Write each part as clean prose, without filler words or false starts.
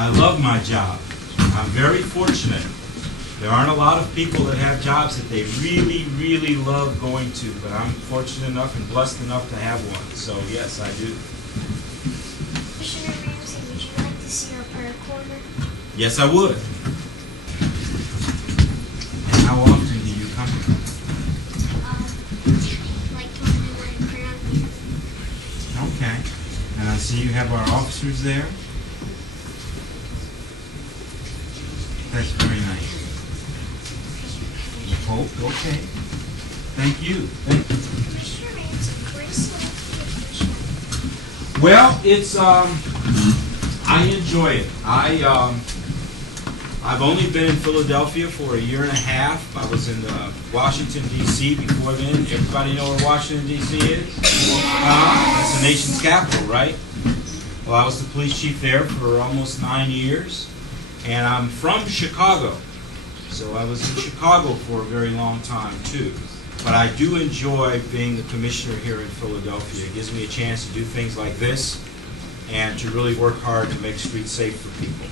I love my job. I'm very fortunate. There aren't a lot of people that have jobs that they really, really love going to, but I'm fortunate enough and blessed enough to have one. So yes, I do. Commissioner Ramsey, would you like to see our prayer corner? Yes, I would. And how often do you come? Like when we were in prayer meeting. Okay. And I see you have our officers there. That's very nice. Oh, okay. Thank you. Thank you. Commissioner Ramsey, where's the vacation? Well, it's I enjoy it. I've only been in Philadelphia for a year and a half. I was in Washington, D.C. before then. Everybody know where Washington, D.C. is? It's the nation's capital, right? Well, I was the police chief there for almost 9 years. And I'm from Chicago. So I was in Chicago for a very long time, too. But I do enjoy being the commissioner here in Philadelphia. It gives me a chance to do things like this and to really work hard to make streets safe for people.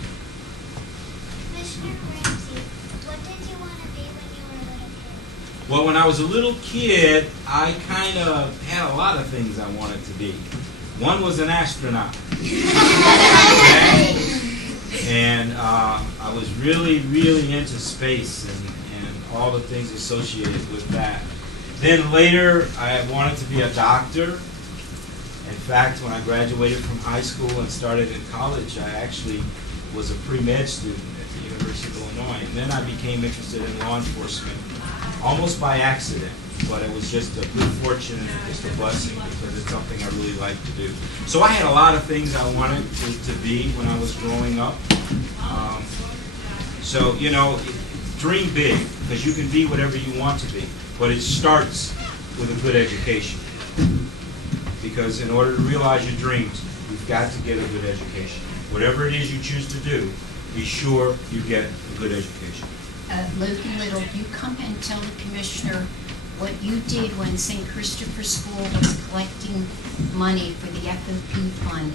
Commissioner Ramsey, what did you want to be when you were a little kid? Well, when I was a little kid, I kind of had a lot of things I wanted to be. One was an astronaut. Okay? And I was really, really into space and all the things associated with that. Then later, I wanted to be a doctor. In fact, when I graduated from high school and started in college, I actually was a pre-med student at the University of Illinois. And then I became interested in law enforcement, almost by accident. But it was just a good fortune and just a blessing because it's something I really like to do. So I had a lot of things I wanted to be when I was growing up. So, you know, dream big, because you can be whatever you want to be. But it starts with a good education. Because in order to realize your dreams, you've got to get a good education. Whatever it is you choose to do, be sure you get a good education. Luke and Little, you come and tell the commissioner what you did when St. Christopher School was collecting money for the FOP fund,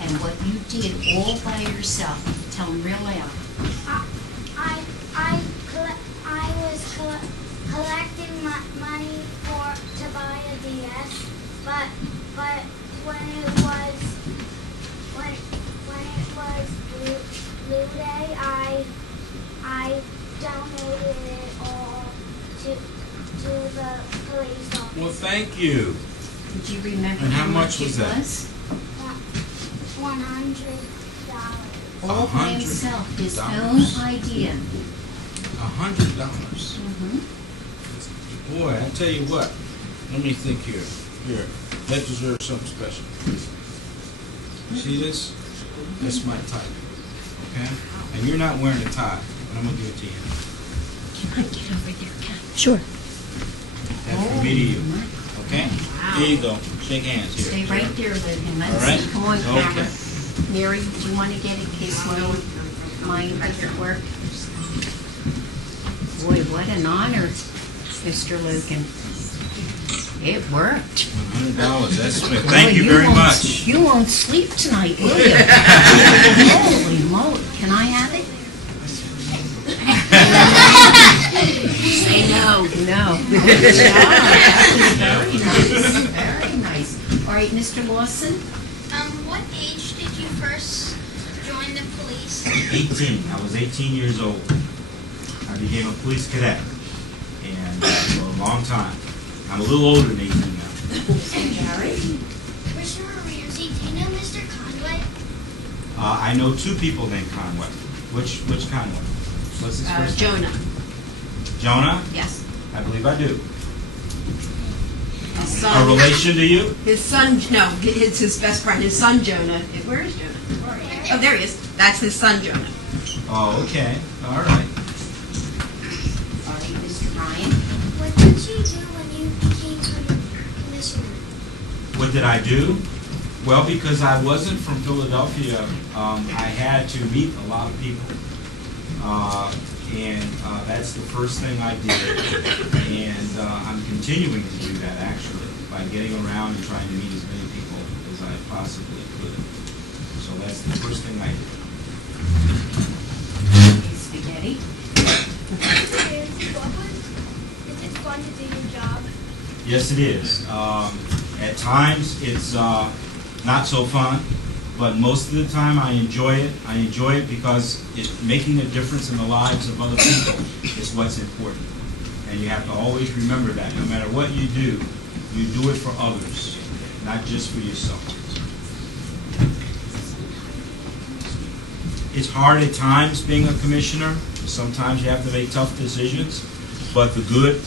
and what you did all by yourself. Tell them real loud. I was collecting money to buy a DS, but when it was Blue Day, I donated it all to the police office. Well, thank you. Did you remember And how much was it that? was? $100. All by $100. himself, his own idea. $100. Boy, I tell you what. Let me think here. Here, that deserves something special. See this? That's my tie. Okay? And you're not wearing a tie, but I'm gonna give it to you. Can I get over there, Kat? Sure. That's from me to you. Okay? Here you go. Shake hands here. Stay right there, Luke, and let's All right. see. Come on, camera. Okay. Mary, do you want to get it in case mine doesn't work? Boy, what an honor, Mr. Lucan. It worked. $100. That's Boy, thank you very won't- much. You won't sleep tonight, will you? Holy moly. Can I have it? Say no. No. Good job. Very nice. Very nice. All right, Mr. Lawson? What age did you first join the police? 18. I was 18 years old. I became a police cadet, and for a long time. I'm a little older than 18 now. Gary? Commissioner Ramsey, do you know Mr. Conway? I know two people named Conway. Which Conway? What's his first name? Jonah. Jonah? Yes. I believe I do. His A son, relation to you? his son, no, it's his best friend. His son Jonah. Where is Jonah? Oh, there he is. That's his son Jonah. Oh, okay. All right. All right, Mr. Ryan? What did you do when you became commissioner? What did I do? Well, because I wasn't from Philadelphia, I had to meet a lot of people. And that's the first thing I did. And I'm continuing to do that, actually, by getting around and trying to meet as many people as I possibly could. So that's the first thing I did. Spaghetti. Is it fun to do your job? Yes, it is. At times, it's not so fun, but most of the time, I enjoy it. I enjoy it because it's making a difference in the lives of other people is what's important. And you have to always remember that. No matter what you do it for others, not just for yourself. It's hard at times being a commissioner. Sometimes you have to make tough decisions, but the good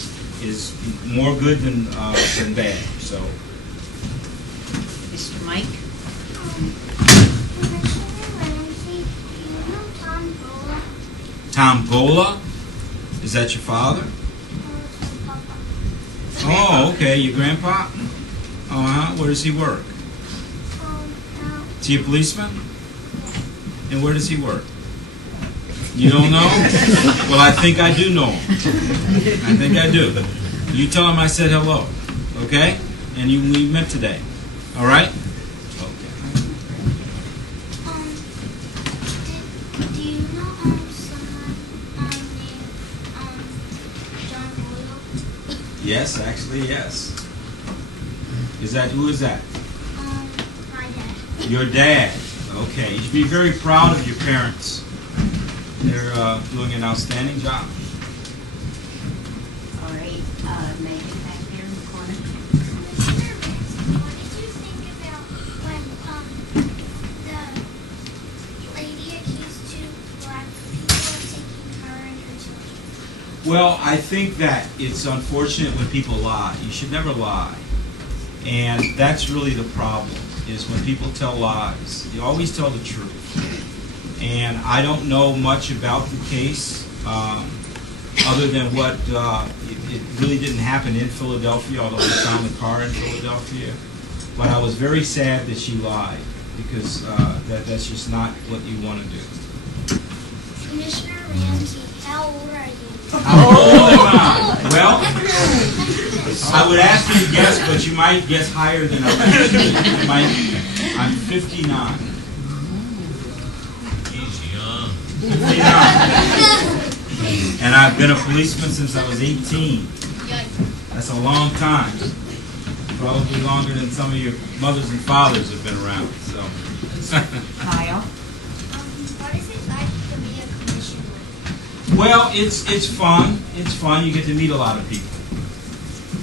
is more good than bad. So, Mr. Mike? Commissioner Ramsey, do you know Tom Gola? Tom Gola, is that your father? Papa. Oh, okay, your grandpa? Where does he work? Now, Is he a policeman? And where does he work? You don't know? Well, I think I do know him. I think I do. You tell him I said hello, okay? And we met today, all right? Okay. do you know someone named John Boyle? Yes, actually, yes. Who is that? My dad. Your dad. Okay. You should be very proud of your parents. They're doing an outstanding job. All right, Megan back there in the corner. Commissioner Ramsey, what did you think about when the lady accused two black people of taking her and her children? Well, I think that it's unfortunate when people lie. You should never lie. And that's really the problem, is when people tell lies. You always tell the truth. And I don't know much about the case, other than what, it really didn't happen in Philadelphia, although we found the car in Philadelphia. But I was very sad that she lied, because that's just not what you want to do. Commissioner Ramsey, how old are you? How old am I? Well, I would ask you to guess, but you might guess higher than I would. I'm 59. He's young. 59. And I've been a policeman since I was 18. That's a long time. Probably longer than some of your mothers and fathers have been around. So. Kyle? What is it like to be a commissioner? Well, it's fun. It's fun. You get to meet a lot of people.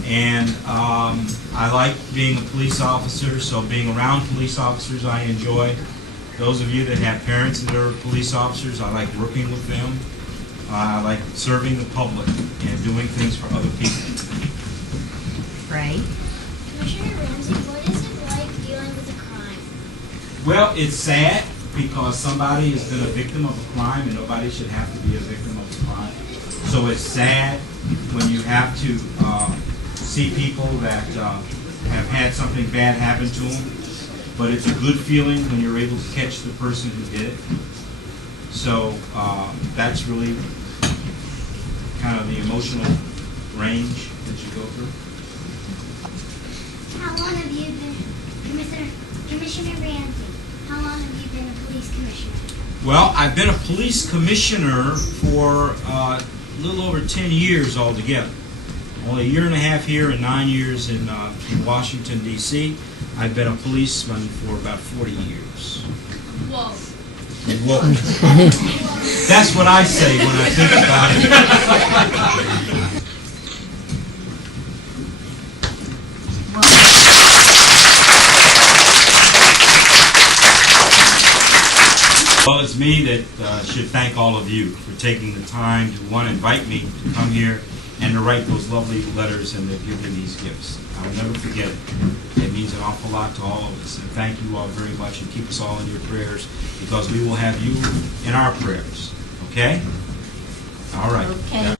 And I like being a police officer, so being around police officers I enjoy. Those of you that have parents that are police officers, I like working with them. I like serving the public and doing things for other people. Ray? Commissioner Ramsey, what is it like dealing with a crime? Well, it's sad because somebody has been a victim of a crime, and nobody should have to be a victim of a crime. So it's sad when you have to see people that have had something bad happen to them. But it's a good feeling when you're able to catch the person who did it. So that's really kind of the emotional range that you go through. How long have you been, Commissioner Ramsey, how long have you been a police commissioner? Well, I've been a police commissioner for a little over 10 years altogether. Only a year and a half here and 9 years in Washington, D.C. I've been a policeman for about 40 years. Whoa. Whoa. That's what I say when I think about it. Well, it's me that should thank all of you for taking the time to, one, invite me to come here and to write those lovely letters and to give me these gifts. I will never forget it. It means an awful lot to all of us. And thank you all very much, and keep us all in your prayers, because we will have you in our prayers. Okay? All right. Okay.